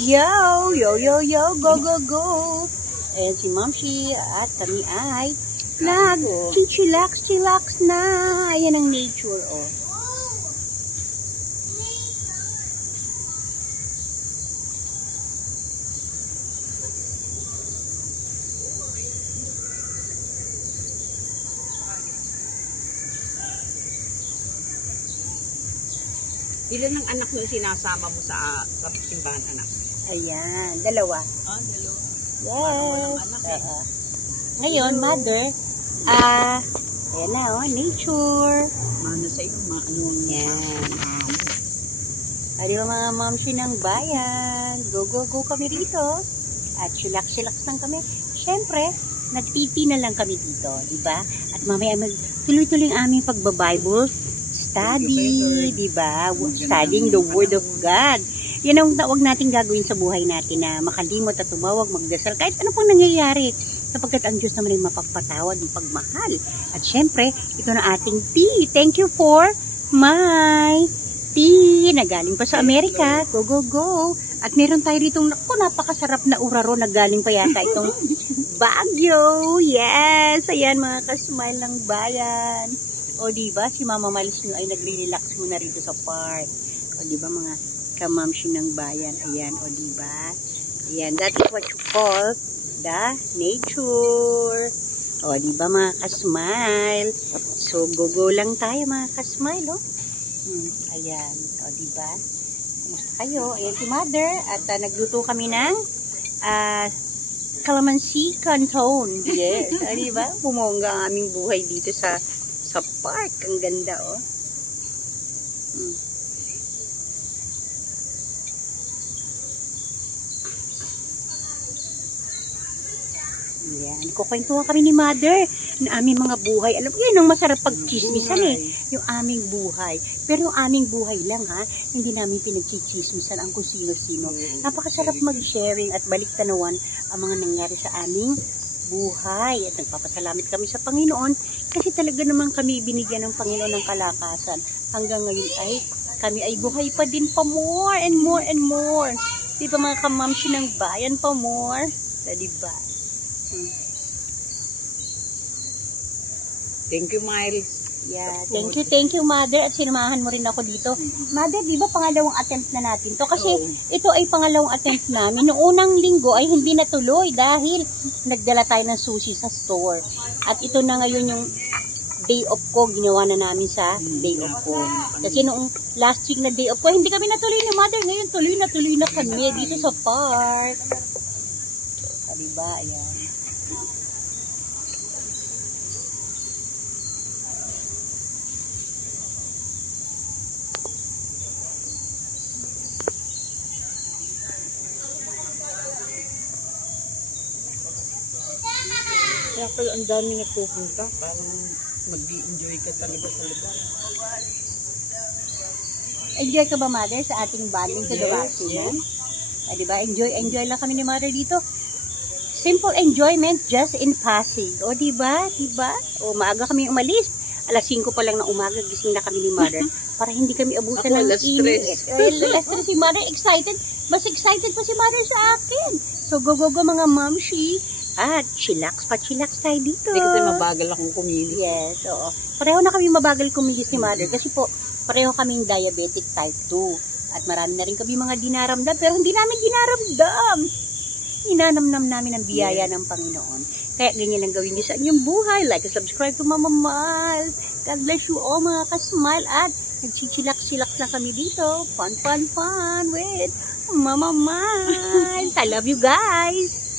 Yo, yo, yo, yo, go, go, go. Ayan si Momshi at kami ay nag-chillax na. Ayan ang nature, oh. Ilan ang anak mo yung sinasama mo sa simbahan, anak? Ayan, dalawa. Ah, dalawa. Yes. Anak, Ngayon, mother, ayan na, oh, nature. Ano sa iyo, Yan. Di ba mga momshi ng bayan? Go, go, go kami rito. At chillax lang kami. Siyempre, nagtiti na lang kami dito, di ba? At mamaya tuloy-tuloy ang aming pagbabible study, di ba? Studying the Word of God. Yan ang tawag natin gagawin sa buhay natin na makalimot at tumawag, magdasal, kahit ano pang nangyayari. Sapagkat ang Diyos naman ay mapagpatawad, mapagmahal. At syempre, ito na ating tea. Thank you for my tea na galing pa sa Amerika. Go, go, go. At meron tayo ditong, napakasarap na uraro na galing pa yata itong Baguio. Yes! Ayan mga kasmile ng bayan. O diba, si Mama Malis nyo ay nagre-relax muna rito sa park. O diba mga kamamshi ng bayan. Ayan, o diba? Ayan, that is what you call the nature. O diba mga kasmile? So, go-go lang tayo mga kasmile, o. Ayan, o diba? Kumusta kayo? Ayan si Mother. At nagluto kami ng calamansi canton. Yes, o diba? Bumongga ang aming buhay dito sa park. Ang ganda, oh. Yan. Kukwentuhan kami ni Mother ng aming mga buhay. Alam mo, yan ang masarap pag-chismisan eh. Yung aming buhay. Pero yung aming buhay lang ha, hindi namin pinag-chismisan ang kung sino-sino. Napakasarap mag-sharing at baliktanawan ang mga nangyari sa aming buhay. At nagpapasalamat kami sa Panginoon kasi talaga naman kami binigyan ng Panginoon ng kalakasan. Hanggang ngayon ay kami ay buhay pa din pa more and more and more. Di ba mga kamamshi ng bayan pa more? Di ba? Thank you, Miles. Yeah, thank you, Mother. At sinamahan mo rin ako dito. Mother, di ba pangalawang attempt na natin to? Kasi ito ay pangalawang attempt namin. Noong unang linggo ay hindi natuloy dahil nagdala tayo ng sushi sa store. At ito na ngayon yung day off ko. Ginawa na namin sa day off ko. Kasi noong last week na day off ko, hindi kami natuloy ni Mother. Ngayon tuloy na kami dito sa park. So, diba? Ayan. Kaya pala ang dami nagpupunta. Parang mag-i-enjoy ka talaga sa lugar. Enjoy ka ba, Mother, sa ating bonding to the vaccine? Yes. Diba? Enjoy lang kami ni Mother dito. Simple enjoyment just in passing. O, diba? O, maaga kami umalis. Alas 5 pa lang na umaga, gising na kami ni Mother. Para hindi kami abutan ng init. Alas stress si Mother, excited. Mas excited pa si Mother sa akin. So, go mga momshi. At chillax tayo dito. Hindi kasi mabagal akong kumilis. Yes, oo. Pareho na kami mabagal kumilis ni Mother kasi po, pareho kaming diabetic type 2. At marami na rin kami mga dinaramdam, pero hindi namin dinaramdam. Inanamnam namin ang biyaya ng Panginoon. Kaya ganyan lang gawin niyo sa inyong buhay. Like and subscribe to Mama Mal. God bless you all mga kasmile. At nagchichillax lang kami dito. Fun with Mama Mal. I love you guys.